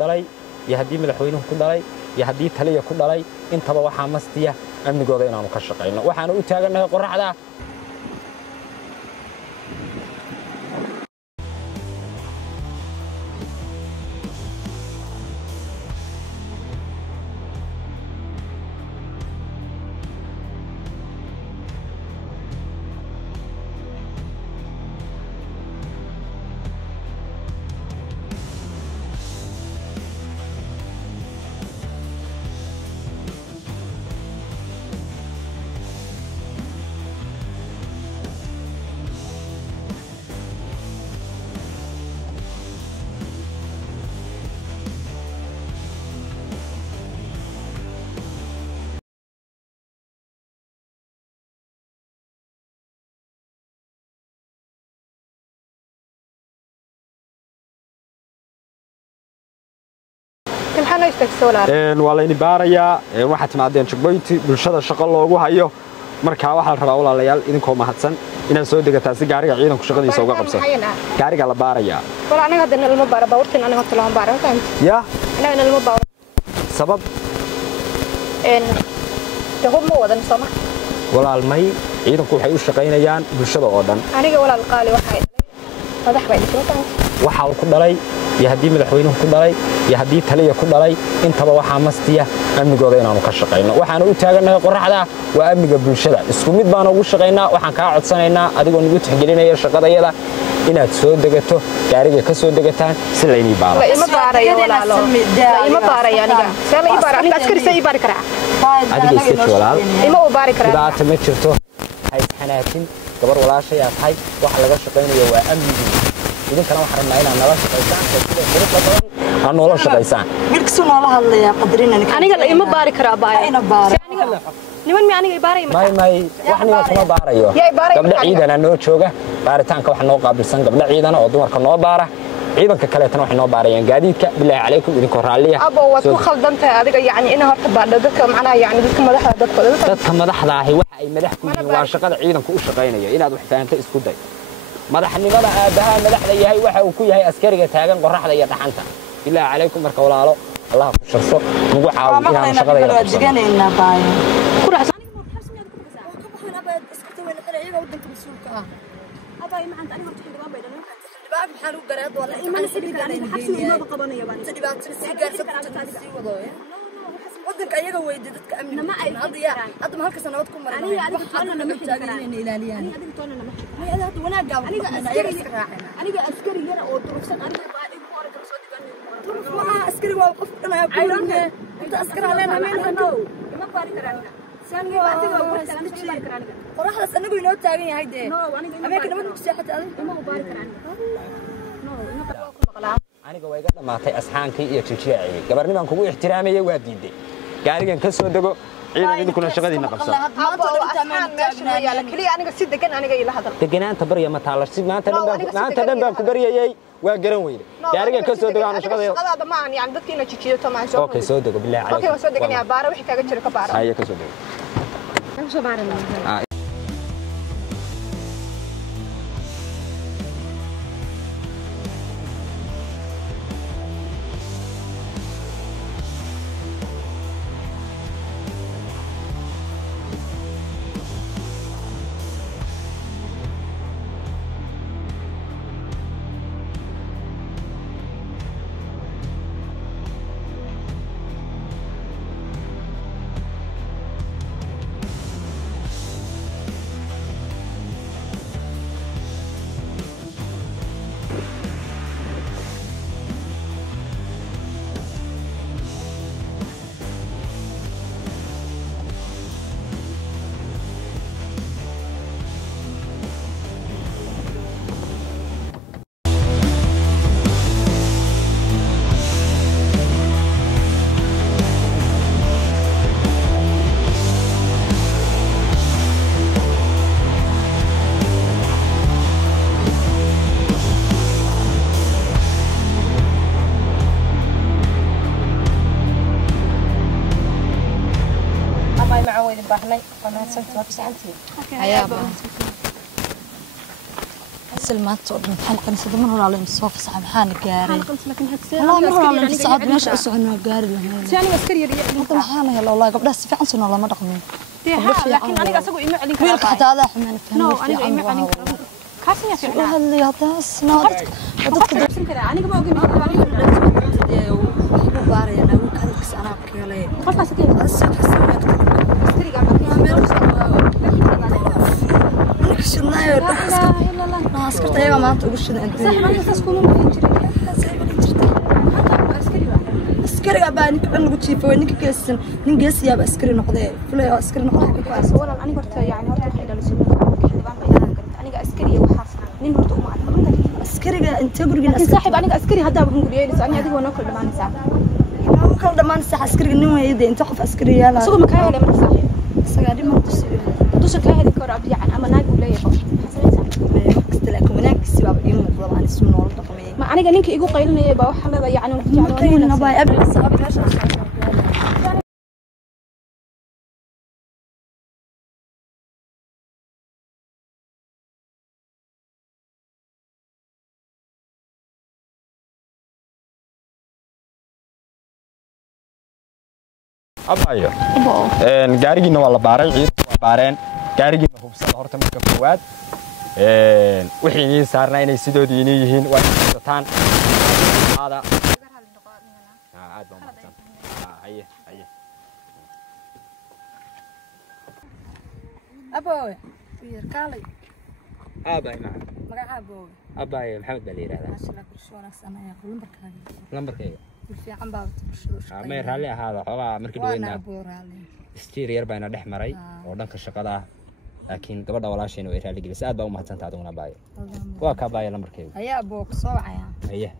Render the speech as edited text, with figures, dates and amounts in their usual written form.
dhalay iyo haddii madaxweynuhu ku dhalay iyo haddii taliya ku dhalay intaba waxaa mastiya amnigooda inaanu ka shaqayno waxaanu u taagannahay qorraxda waa layni baarayaa waxaa timaadeen jagboynti bulshada shaqo loogu hayo markaa waxaa la rabaa walaalayaal idinkoo mahadsan inaad soo degataa si gaariga ciidanku shaqadiisa uga qabsan gaariga la baarayaa ya sabab walaalmay ciidanku waxay u shaqaynayaan bulshada oo dhan waxaa ku dhalay iyo haddii madaxweynuhu ku dhalay iyo haddii taliya ku dhalay intaba waxaa mastiya amnigooda inaanu ka shaqayno waxaanu u taagannahay qorraxda waa amniga bulshada isku mid baan ugu shaqaynaa waxaan kaa codsanaynaa adigoo nagu tixgelinaya shaqadayada inaad soo degato gaariga ka soo degataan si laynii baaro adiga iska joolaal dhibaata ma jirto haysxanaatin gabar walaashayaa tahay waxa laga shaqaynayo waa amnigii idinkana waxaan rabnaa inaad nala shaqaysaan sida quruxda badan aan noola shaqaysaan midkii noola hadlaya qadarinana aniga la ima baari karaa baaya niman mi aniga ibaaray may wax nima kuma baarayo gabdha ciidana noo jooga baaritaanka wax noo qaabilsan gabdha ciidana oo dumarka noo baara ciidanka kaleetana waxay noo baarayaan gaadiidka bilaahi calaykum idinko raaliya abo waad ku khaldantahay adiga yani in horta baadho dadka macnaha yani dadka madaxda ahi waxa ay madax ku yihiin waa shaqada ciidanku u shaqaynaya inaad wax fahanto isku day madaxnimada aabaha madaxda yahay waxa uu ku yahay askariga taagan qorraxda iyo dhaxanta bilaahi calaykum marka walaalo allah ku sharfo ugu caawiyo inaan shaqada yada diganayna baayo حلو قريض ولا أنا سيدي أنا حسوا ما بقبنا يبان سيدي بعد سيجار سبتي وضوء ودك أيها ويدتك أمين ما أي قضية أدم هالك سنواتكم مرة أنا أديك تقول أنا محتاجين إلى ليان أنا أديك تقول أنا محتاج هذا وأنا جاوب أنا أسكري أنا أو تروح أنا بعد يبغى تروح ما أسكري وقف أنا أقول أنت أسكر علينا مين هنو ما بارك راني سانجي بعدين أقول سانجي بارك راني وراح لسنة بينو تاعي هيدا أنا كنا ما نمشي حتى ما بارك راني aniga way ga dhamaatay asxaankii iyo jijiicii gabarniman kugu ixtiraamayay waa diiday gaarigan ka soo dago ciidan idinkuna shaqadiina qabsan aniga si degan aniga ila hadal deganaanta bariya ma taala si maanta dhan baan ku bariyay waa garan weyne gaarigan ka soo dago aan shaqada ma aan yani dadkiina jijiyo tamaan soo okay soo dago bilaa okay soo deganaya baara wixii kaga jira ka baara ay ka soo dago aan soo baarana سلمات صوت محل قنصة من هنا على الصوف صعب حان قاري لكن هكسير والله من هنا على الصعب ماشي أسوأنا قاري لهم يعني عسكري يريح هذا محانا يلا والله قبل في عن سنة والله ما رقمين لكن أنا أسوي إيماء عليك ويلك حتى هذا حمان فهم نو أنا إيماء عليك كاسين يا فعلا وهذا هذا سنوات ودك درسين كذا أنا قبل أقول باري أنا وكذا كس أنا بكيلي خلاص سكين أسف عسكري قاعد شنو يا لا اسكت ايغا ما تقول شنو انت صح ما تسكنون askari baa ninka dhan lagu jiifo ninka keesan nin geesiyaaba askari noqday fulay askari noqday wala aniga horta yani horta waxa dhalasho xildhibaan bayaan karta aniga askari waxa nin horta uma arko askariga inta guriga saaxib aniga askari hadda baan guriyay aniga adiga wana kala dhamaanaysa ma kala dhamaanaysa askariga nin weeyde inta qof askari yaala suuqa ma ka helay marka saaxib isaga dhima dusha ka heli karo abdiyan ama naag u leeyahay ما أنا قال يقول قيلنا يبقى وحنا يعني قيلنا باي أبي أبايو gaarigiina waa la baaray ciidanku waa baareen gaarigiina hubsada horta marka koowaad wixii idin saarnaa inay sidoodii inay yihiin waa intataan hada aad baan mahadsan haye أبوي كالي أباي معك مقع أبوي أباي محمد بن يراهد ما شاء الله كل شو نفس أنا يقول لمبرك إيه في عم بعض ما يرهالي هذا حوا مركب وين ستير يربى أنا دحمري ودنك الشقة لكن قبل ولاasheen way raali gelisay aad baa u mahadsantahay aduna baayo waa ka baayo lambarkeedu ayaa book soo wacaya ayaa